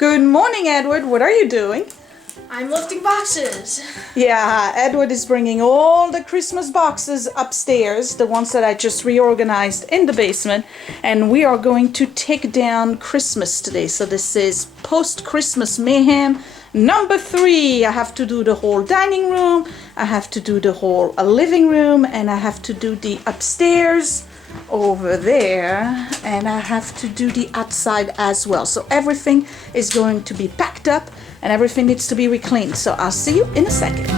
Good morning, Edward. What are you doing? I'm lifting boxes. Yeah, Edward is bringing all the Christmas boxes upstairs, the ones that I just reorganized in the basement, and we are going to take down Christmas today. So this is Post Christmas Mayhem number 3. I have to do the whole dining room, I have to do the whole living room, and I have to do the upstairs over there, and I have to do the outside as well. So everything is going to be packed up and everything needs to be recleaned. So I'll see you in a second.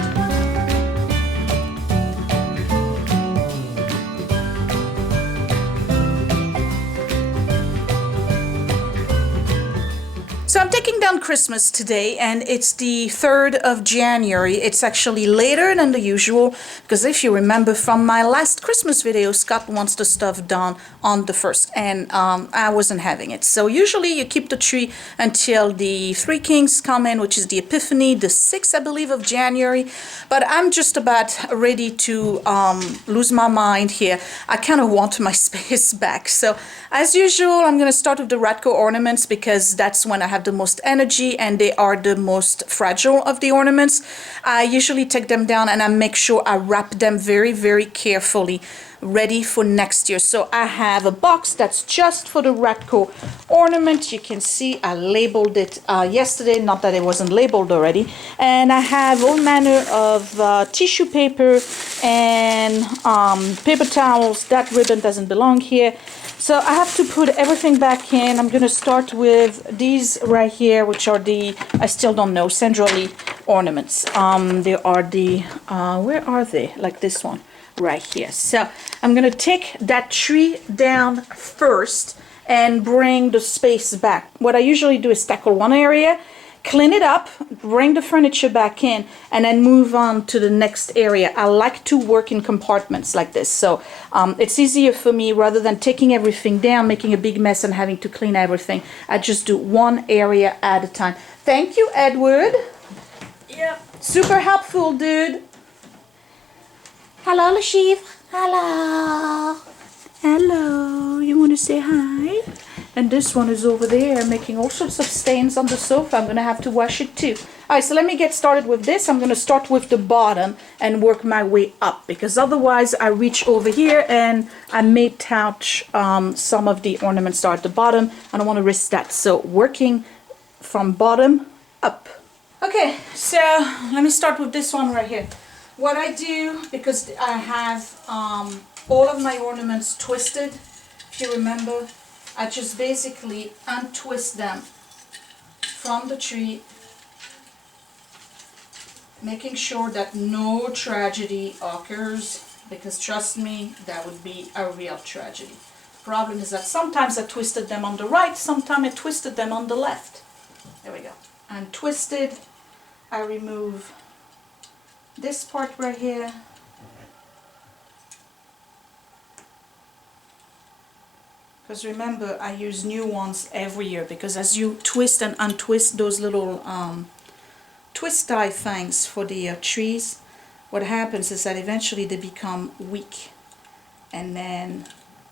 So I'm taking down Christmas today, and it's the 3rd of January. It's actually later than the usual, because if you remember from my last Christmas video, Scott wants the stuff done on the 1st, and I wasn't having it. So usually you keep the tree until the Three Kings come in, which is the Epiphany, the 6th, I believe, of January. But I'm just about ready to lose my mind here. I kind of want my space back. So as usual, I'm going to start with the Ratco ornaments, because that's when I have the most energy and they are the most fragile of the ornaments. I usually take them down and I make sure I wrap them very, very carefully, ready for next year. So I have a box that's just for the Ratco ornament. You can see I labeled it yesterday, not that it wasn't labeled already. And I have all manner of tissue paper and paper towels. That ribbon doesn't belong here. So I have to put everything back in. I'm going to start with these right here, which are the, I still don't know, Centrally ornaments. They are the, where are they? Like this one right here. So I'm going to take that tree down first and bring the space back. What I usually do is tackle one area, clean it up, bring the furniture back in, and then move on to the next area. I like to work in compartments like this. So it's easier for me, rather than taking everything down, making a big mess and having to clean everything. I just do one area at a time. Thank you, Edward. Yep. Super helpful, dude. Hello, Lashiv. Hello. Hello. You want to say hi? And this one is over there making all sorts of stains on the sofa. I'm going to have to wash it too. All right, so let me get started with this. I'm going to start with the bottom and work my way up, because otherwise I reach over here and I may touch some of the ornaments that are at the bottom. I don't want to risk that. So working from bottom up. Okay, so let me start with this one right here. What I do, because I have all of my ornaments twisted, if you remember, I just basically untwist them from the tree, making sure that no tragedy occurs, because trust me, that would be a real tragedy. Problem is that sometimes I twisted them on the right, sometimes I twisted them on the left. There we go. Untwisted, I remove this part right here. Because remember, I use new ones every year, because as you twist and untwist those little twist tie things for the trees, what happens is that eventually they become weak and then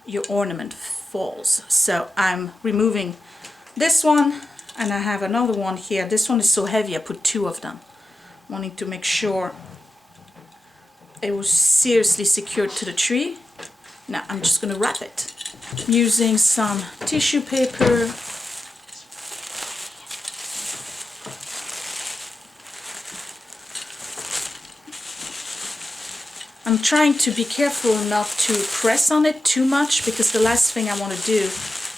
your ornament falls. So I'm removing this one, and I have another one here. This one is so heavy I put 2 of them, wanting to make sure it was seriously secured to the tree. Now I'm just going to wrap it using some tissue paper. I'm trying to be careful not to press on it too much, because the last thing I want to do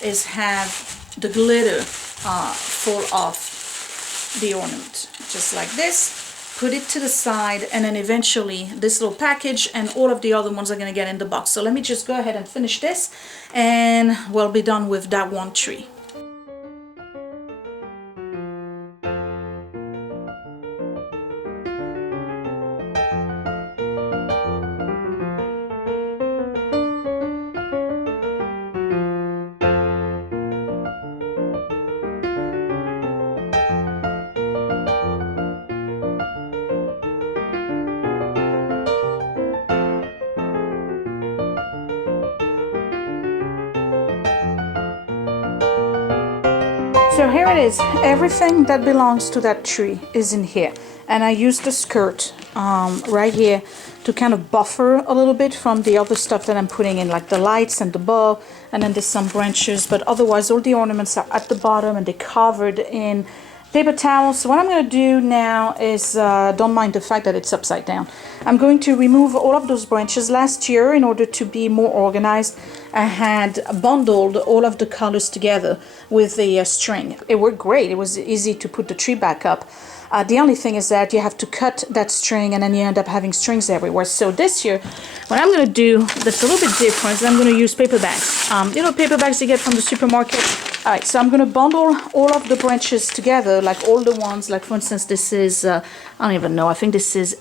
is have the glitter fall off the ornament. Just like this. Put it to the side, and then eventually this little package and all of the other ones are going to get in the box. So let me just go ahead and finish this, and we'll be done with that one tree. So here it is. Everything that belongs to that tree is in here. And I used the skirt right here to kind of buffer a little bit from the other stuff that I'm putting in, like the lights and the bow, and then there's some branches, but otherwise all the ornaments are at the bottom and they're covered in paper towels. So what I'm going to do now is, don't mind the fact that it's upside down, I'm going to remove all of those branches. Last year, in order to be more organized, I had bundled all of the colors together with the string. It worked great. It was easy to put the tree back up. The only thing is that you have to cut that string and then you end up having strings everywhere. So this year, what I'm going to do that's a little bit different is I'm going to use paper bags. You know, paper bags you get from the supermarket. All right, so I'm going to bundle all of the branches together, like all the ones, like for instance, this is, I don't even know, I think this is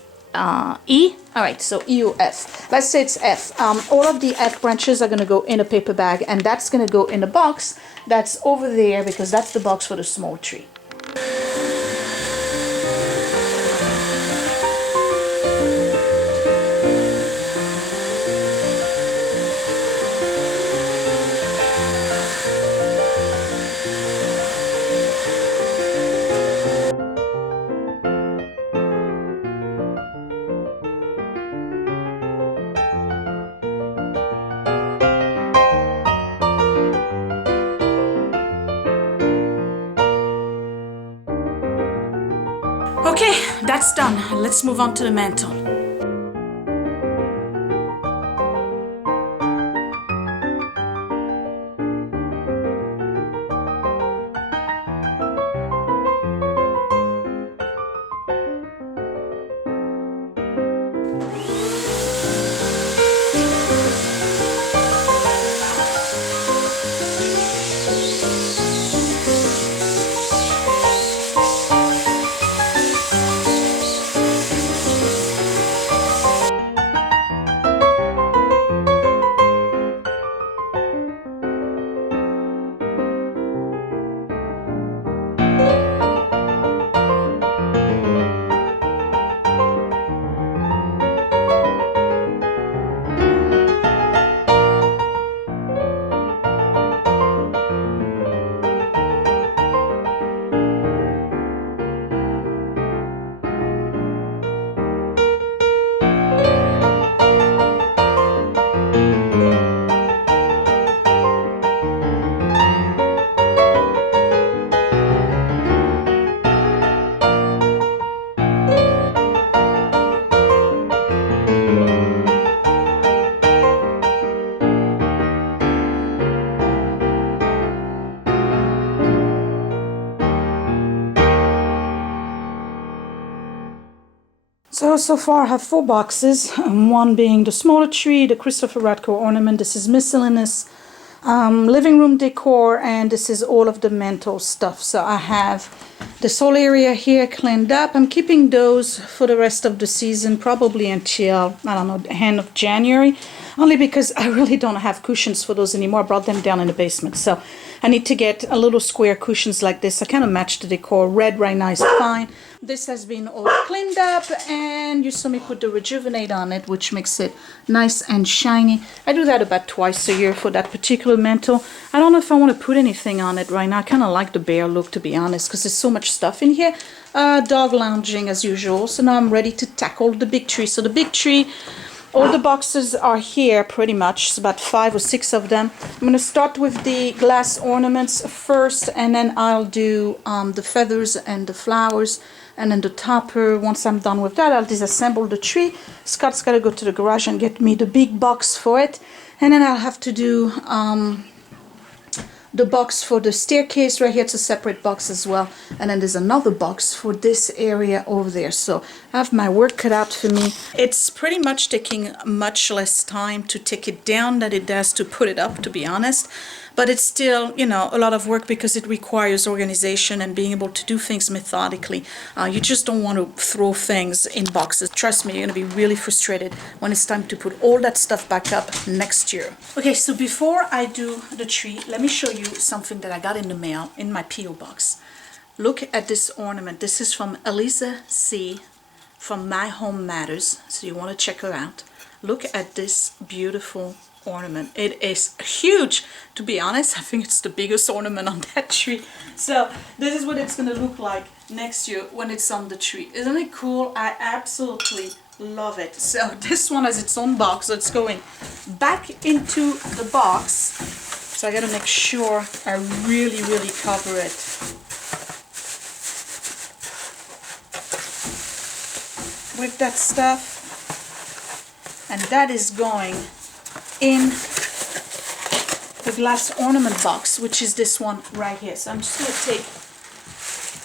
E. All right, so E or F. Let's say it's F. All of the F branches are going to go in a paper bag, and that's going to go in a box that's over there because that's the box for the small tree. Okay, that's done. Let's move on to the mantle. So far I have 4 boxes, one being the smaller tree, the Christopher Radko ornament, this is miscellaneous, living room decor, and this is all of the mantle stuff. So I have this whole area here cleaned up. I'm keeping those for the rest of the season, probably until, I don't know, the end of January, only because I really don't have cushions for those anymore. I brought them down in the basement, so I need to get a little square cushions like this. I kind of match the decor. Red right now is fine. This has been all cleaned up, and you saw me put the Rejuvenate on it, which makes it nice and shiny. I do that about twice a year for that particular mantle. I don't know if I want to put anything on it right now. I kind of like the bare look, to be honest, because there's so much stuff in here. Dog lounging as usual. So now I'm ready to tackle the big tree. So the big tree, all the boxes are here pretty much. It's about 5 or 6 of them. I'm going to start with the glass ornaments first, and then I'll do the feathers and the flowers. And then the topper, once I'm done with that, I'll disassemble the tree. Scott's got to go to the garage and get me the big box for it. And then I'll have to do the box for the staircase right here. It's a separate box as well. And then there's another box for this area over there. So I have my work cut out for me. It's pretty much taking much less time to take it down than it does to put it up, to be honest. But it's still, you know, a lot of work because it requires organization and being able to do things methodically. You just don't want to throw things in boxes. Trust me, you're going to be really frustrated when it's time to put all that stuff back up next year. Okay, so before I do the tree, let me show you something that I got in the mail in my P.O. box. Look at this ornament. This is from Elisa C. from My Home Matters, so you want to check her out. Look at this beautiful ornament. It is huge, to be honest. I think it's the biggest ornament on that tree. So this is what it's gonna look like next year when it's on the tree. Isn't it cool? I absolutely love it. So this one has its own box, so it's going back into the box. So I gotta make sure I really cover it. With that stuff. And that is going in the glass ornament box, which is this one right here. So I'm just going to take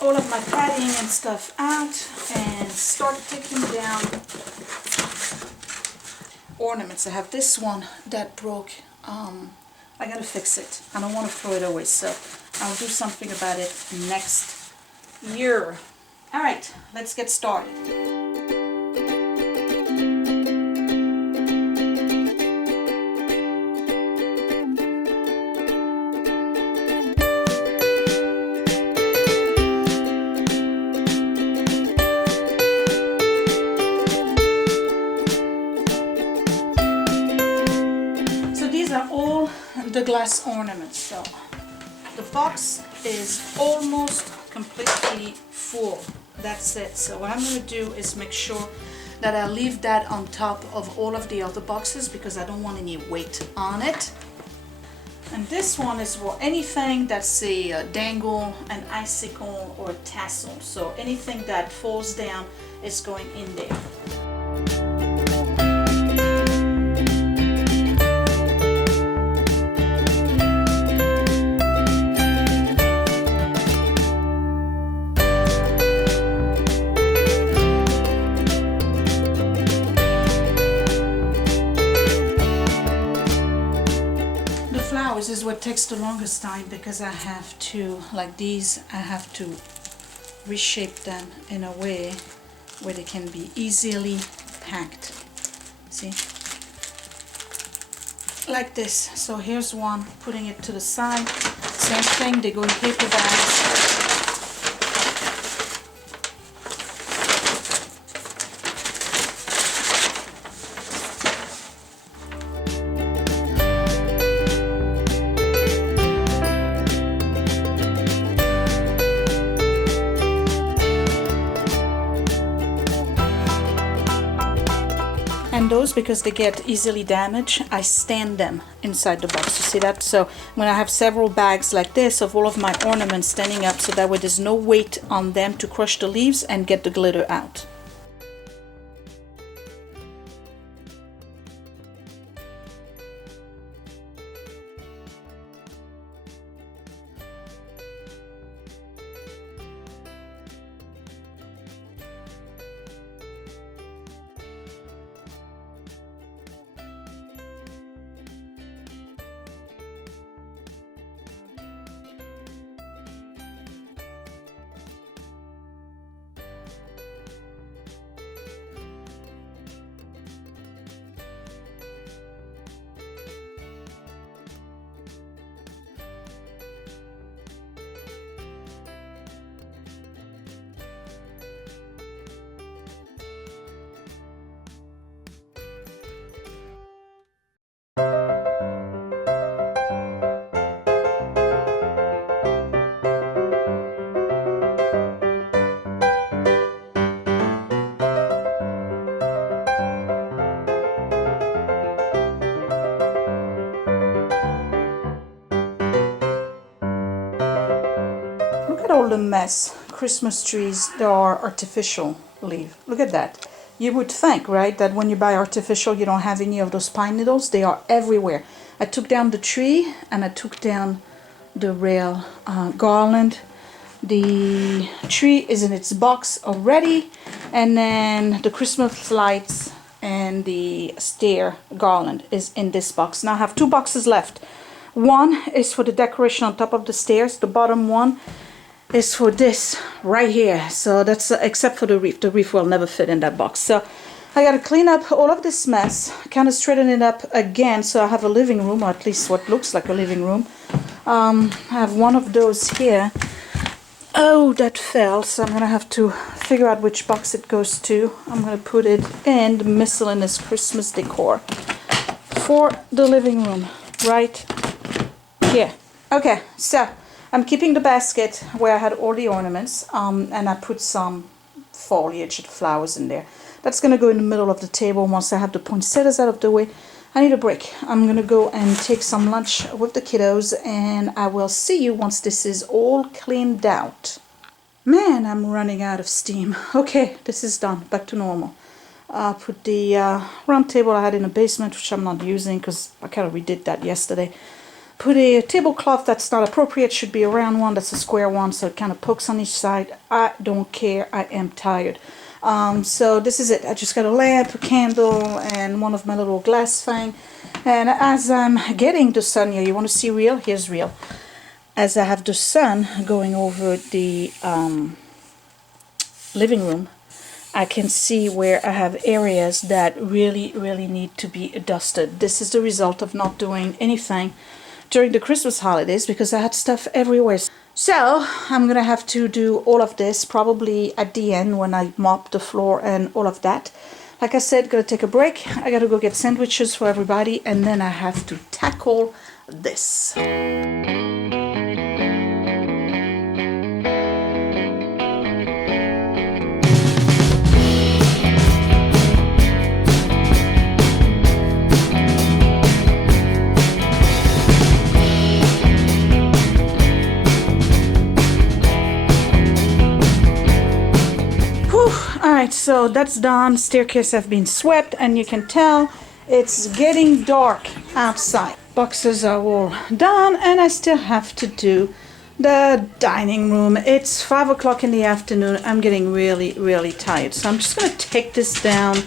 all of my padding and stuff out and start taking down ornaments. I have this one that broke. I got to fix it. I don't want to throw it away, so I'll do something about it next year. All right, let's get started. The glass ornaments. So the box is almost completely full. That's it. So what I'm going to do is make sure that I leave that on top of all of the other boxes because I don't want any weight on it. And this one is for anything that's a dangle, an icicle, or a tassel. So anything that falls down is going in there. This is what takes the longest time because I have to, like these, I have to reshape them in a way where they can be easily packed. See? Like this. So here's one, putting it to the side. Same thing, they go in paper bags. And those, because they get easily damaged, I stand them inside the box. You see that? So when I have several bags like this of all of my ornaments standing up, so that way there's no weight on them to crush the leaves and get the glitter out. All the mess Christmas trees that are artificial leave. Look at that. You would think, right, that when you buy artificial you don't have any of those pine needles. They are everywhere. I took down the tree and I took down the rail garland. The tree is in its box already, and then the Christmas lights and the stair garland is in this box. Now I have two boxes left. One is for the decoration on top of the stairs. The bottom one is for this right here. So that's except for the reef. The reef will never fit in that box. So I got to clean up all of this mess, kind of straighten it up again, so I have a living room, or at least what looks like a living room. I have one of those here. Oh, that fell, so I'm gonna have to figure out which box it goes to. I'm gonna put it in the miscellaneous Christmas decor for the living room, right here. Okay, so I'm keeping the basket where I had all the ornaments, and I put some foliage and flowers in there. That's going to go in the middle of the table once I have the poinsettias out of the way. I need a break. I'm going to go and take some lunch with the kiddos, and I will see you once this is all cleaned out. Man, I'm running out of steam. Okay, this is done. Back to normal. Put the round table I had in the basement, which I'm not using because I kind of redid that yesterday. Put a tablecloth that's not appropriate, should be a round one, that's a square one, so it kind of pokes on each side. I don't care, I am tired. So this is it. I just got a lamp, a candle, and one of my little glass thing. And as I'm getting the sun here, you want to see real? Here's real. As I have the sun going over the living room, I can see where I have areas that really need to be dusted. This is the result of not doing anything during the Christmas holidays because I had stuff everywhere. So I'm gonna have to do all of this probably at the end when I mop the floor and all of that. Like I said, gonna take a break. I gotta go get sandwiches for everybody, and then I have to tackle this. Alright, so that's done. Staircase have been swept, and you can tell it's getting dark outside. Boxes are all done, and I still have to do the dining room. It's 5 o'clock in the afternoon. I'm getting really tired, so I'm just gonna take this down,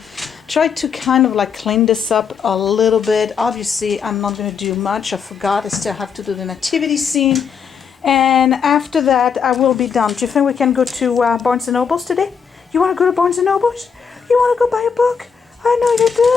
try to kind of like clean this up a little bit. Obviously I'm not gonna do much. I forgot I still have to do the nativity scene, and after that I will be done. Do you think we can go to Barnes & Noble's today? You want to go to Barnes & Noble's? You want to go buy a book? I know you do.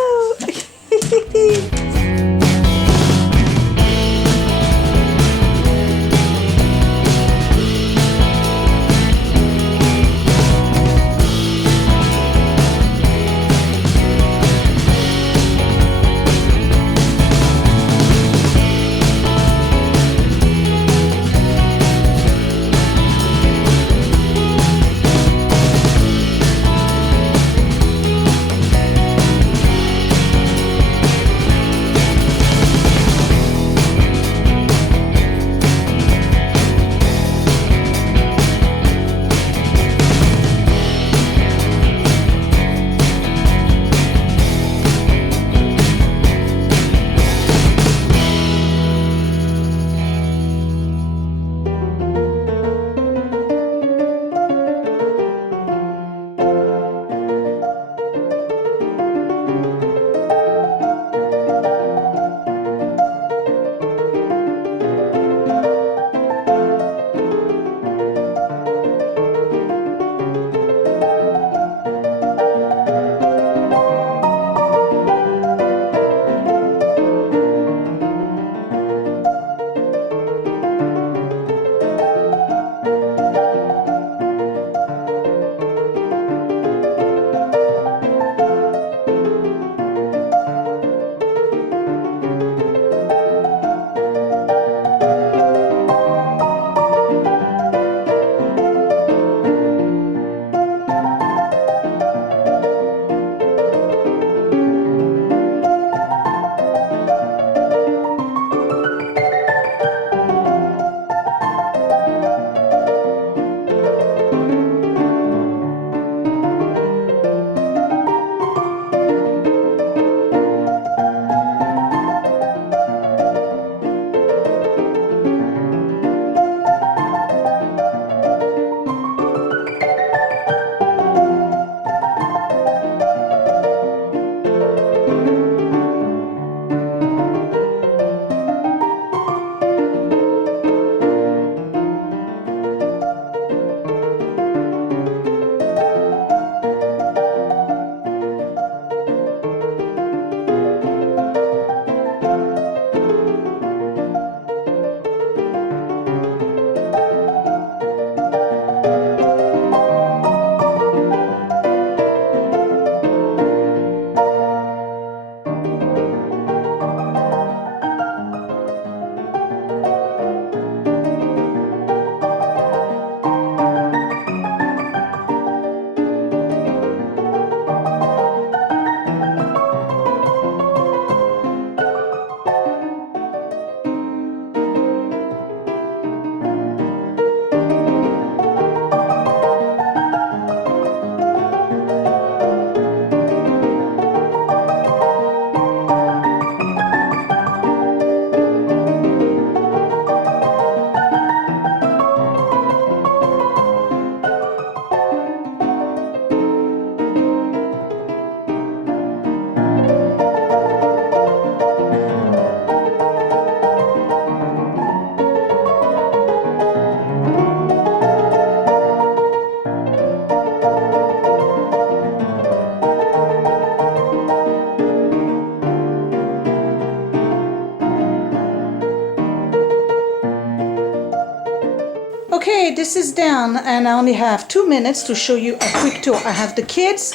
this is done, and I only have 2 minutes to show you a quick tour. I have the kids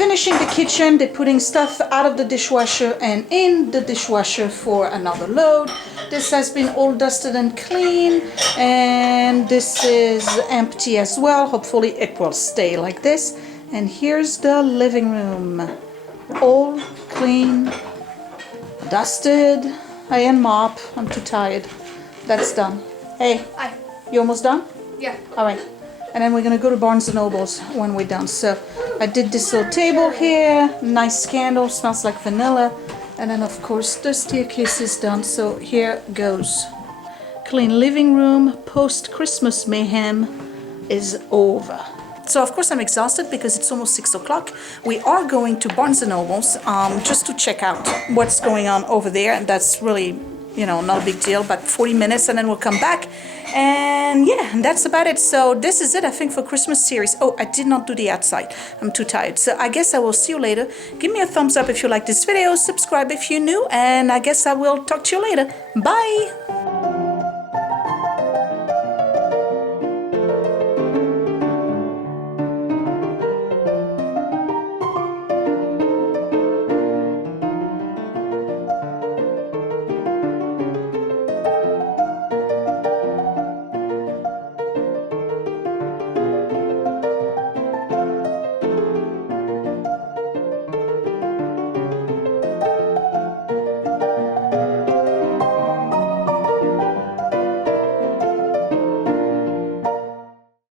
finishing the kitchen. They're putting stuff out of the dishwasher and in the dishwasher for another load. This has been all dusted and clean, and this is empty as well. Hopefully it will stay like this. And here's the living room, all clean, dusted. And mop. I'm too tired. That's done. Hey, Hi. you almost done? Yeah. All right. And then we're gonna go to Barnes and Nobles when we're done. So I did this little table here, nice candle, smells like vanilla. And then of course the staircase is done. So here goes. Clean living room, post Christmas mayhem is over. So of course I'm exhausted because it's almost 6 o'clock. We are going to Barnes and Nobles just to check out what's going on over there. And that's really, you know, not a big deal, but 40 minutes and then we'll come back. And yeah, that's about it. So this is it, I think, for Christmas series. Oh, I did not do the outside. I'm too tired. So I guess I will see you later. Give me a thumbs up if you like this video. Subscribe if you're new. And I guess I will talk to you later. Bye.